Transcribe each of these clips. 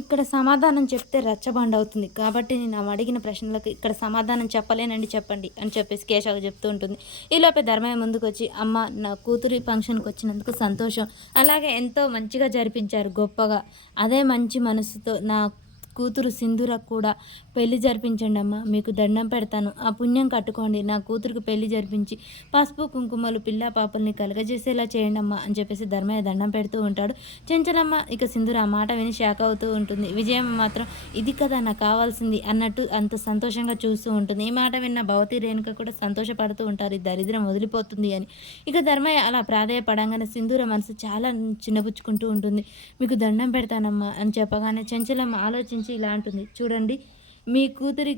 ఇక్కడ సమాధానం చెప్తే రచ్చబండవుతుంది. కాబట్టి నేను అడిగిన ప్రశ్నలకు ఇక్కడ సమాధానం చెప్పలేనండి చెప్పండి అని చెప్పేసి కేశవ్ చెప్తూ ఉంటుంది. ఈలోపే ధర్మయ్య ముందుకొచ్చి, అమ్మ నా కూతురి ఫంక్షన్‌కి వచ్చినందుకు సంతోషం. అలాగే ఎంతో మంచిగా జరిపించారు గొప్పగా. అదే మంచి మనసుతో నా కూతురు సింధూర కూడా పెళ్లి జరిపించండమ్మా. మీకు దండం పెడతాను. ఆ పుణ్యం కట్టుకోండి. నా కూతురికి పెళ్లి జరిపించి పసుపు, కుంకుమలు పిల్లా పాపల్ని కలగజేసేలా చేయండమ్మా అని చెప్పేసి ధర్మయ్య దండం పెడుతూ ఉంటాడు. చెంచలమ్మ ఇక సింధూర ఆ మాట విని షాక్ అవుతూ ఉంటుంది. విజయమ్మ మాత్రం ఇది కదా నాకు కావాల్సింది అన్నట్టు అంత సంతోషంగా చూస్తూ ఉంటుంది. ఈ మాట విన్న భవతి, రేణుక కూడా సంతోషపడుతూ ఉంటారు. ఈ దరిద్రం వదిలిపోతుంది అని. ఇక ధర్మయ్య అలా ప్రాధేయపడంగానే సింధూర మనసు చాలా చిన్నబుచ్చుకుంటూ ఉంటుంది. మీకు దండం పెడతానమ్మా అని చెప్పగానే చెంచలమ్మ ఆలోచించి ఇలా అంటుంది. చూడండి, మీ కూతురి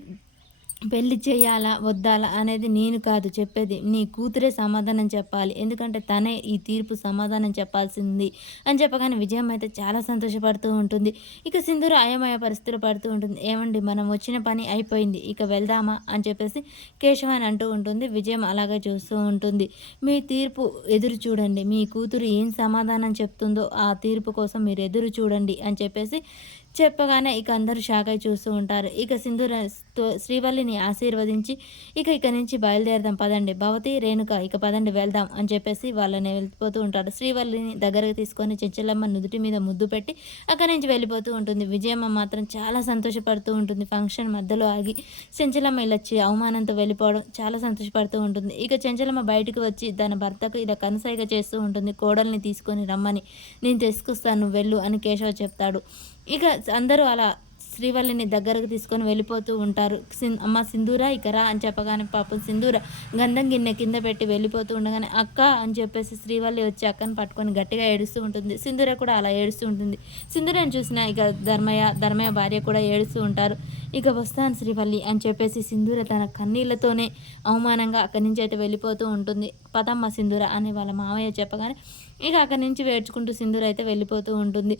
పెళ్లి చేయాలా వద్దాలా అనేది నేను కాదు చెప్పేది. నీ కూతురే సమాధానం చెప్పాలి. ఎందుకంటే తనే ఈ తీర్పు సమాధానం చెప్పాల్సింది అని చెప్పగానే విజయమ్మ అయితే చాలా సంతోషపడుతూ ఉంటుంది. ఇక సింధూర అయోమయ పరిస్థితులు పడుతూ ఉంటుంది. ఏమండి, మనం వచ్చిన పని అయిపోయింది, ఇక వెళ్దామా అని చెప్పేసి కేశవ అని అంటూ ఉంటుంది. విజయం అలాగే చూస్తూ ఉంటుంది. మీ తీర్పు ఎదురు చూడండి. మీ కూతురు ఏం సమాధానం చెప్తుందో ఆ తీర్పు కోసం మీరు ఎదురు చూడండి అని చెప్పేసి చెప్పగానే ఇక అందరూ షాక్ అయి చూస్తూ ఉంటారు. ఇక సింధూరతో శ్రీవల్లిని ఆశీర్వదించి ఇక నుంచి బయలుదేరదాం పదండి. భవతి, రేణుక ఇక పదండి వెళ్దాం అని చెప్పేసి వాళ్ళని వెళ్ళిపోతూ ఉంటారు. శ్రీవల్లిని దగ్గరకు తీసుకొని చెంచలమ్మ నుదుటి మీద ముద్దు పెట్టి అక్కడి నుంచి వెళ్ళిపోతూ ఉంటుంది. విజయమ్మ మాత్రం చాలా సంతోషపడుతూ ఉంటుంది. ఫంక్షన్ మధ్యలో ఆగి చెంచలమ్మ ఇలా అవమానంతో వెళ్ళిపోవడం చాలా సంతోషపడుతూ ఉంటుంది. ఇక చెంచలమ్మ బయటకు వచ్చి తన భర్తకు ఇలా కనసైగ చేస్తూ ఉంటుంది. కోడల్ని తీసుకొని రమ్మని, నేను తీసుకొస్తాను వెళ్ళు అని కేశవ్ చెప్తాడు. ఇక అందరూ అలా శ్రీవల్లిని దగ్గరకు తీసుకొని వెళ్ళిపోతూ ఉంటారు. అమ్మ సింధూర ఇక రా అని చెప్పగానే పాపం సింధూర గంధం గిన్నె కింద పెట్టి వెళ్ళిపోతూ ఉండగానే అక్క అని చెప్పేసి శ్రీవల్లి వచ్చి అక్కని పట్టుకొని గట్టిగా ఏడుస్తూ ఉంటుంది. సింధూర కూడా అలా ఏడుస్తూ ఉంటుంది. సింధూరని చూసిన ఇక ధర్మయ్య భార్య కూడా ఏడుస్తూ ఉంటారు. ఇక వస్తాను శ్రీవల్లి అని చెప్పేసి సింధూర తన కన్నీళ్లతోనే అవమానంగా అక్కడి నుంచి అయితే వెళ్ళిపోతూ ఉంటుంది. పదమ్మ సింధూర అని వాళ్ళ మామయ్య చెప్పగానే ఇక అక్కడి నుంచి వేడ్చుకుంటూ సింధూర అయితే వెళ్ళిపోతూ ఉంటుంది.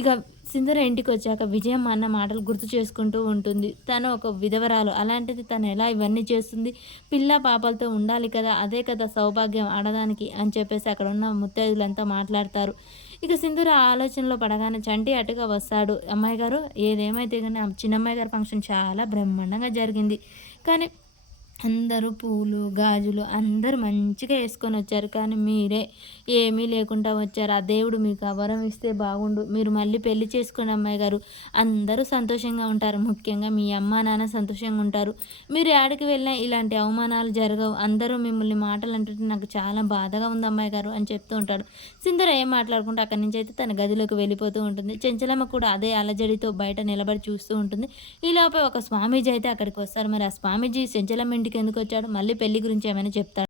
ఇక సింధూర ఇంటికి వచ్చాక విజయమ్మ అన్న మాటలు గుర్తు చేసుకుంటూ ఉంటుంది. తను ఒక విధవరాలు, అలాంటిది తను ఎలా ఇవన్నీ చేస్తుంది, పిల్ల పాపలతో ఉండాలి కదా, అదే కదా సౌభాగ్యం ఆడదానికి అని చెప్పేసి అక్కడ ఉన్న ముత్తైదులంతా మాట్లాడతారు. ఇక సింధూర ఆలోచనలో పడగానే చంటి అటుగా వస్తాడు. అమ్మాయి గారు, ఏదేమైతే కానీ చిన్నమ్మాయి గారి ఫంక్షన్ చాలా బ్రహ్మాండంగా జరిగింది, కానీ అందరూ పూలు గాజులు అందరూ మంచిగా వేసుకొని వచ్చారు, కానీ మీరే ఏమీ లేకుండా వచ్చారు. ఆ దేవుడు మీకు ఆ వరం ఇస్తే బాగుండు. మీరు మళ్ళీ పెళ్లి చేసుకోండి అమ్మాయి గారు, అందరూ సంతోషంగా ఉంటారు. ముఖ్యంగా మీ అమ్మ నాన్న సంతోషంగా ఉంటారు. మీరు యాడికి వెళ్ళినా ఇలాంటి అవమానాలు జరగవు. అందరూ మిమ్మల్ని మాటలు అంటుంటే నాకు చాలా బాధగా ఉంది అమ్మాయి గారు అని చెప్తూ ఉంటాడు. సింధూర ఏం మాట్లాడుకుంటే అక్కడి నుంచి అయితే తన గదిలోకి వెళ్ళిపోతూ ఉంటుంది. చెంచలమ్మ కూడా అదే అలజడితో బయట నిలబడి చూస్తూ ఉంటుంది. ఈలోపే ఒక స్వామీజీ అయితే అక్కడికి వస్తారు. మరి ఆ స్వామీజీ చెంచలమ్మ ఇంటికి ఎందుకు వచ్చాడు, మళ్ళీ పెళ్లి గురించి ఏమైనా చెప్తాడు.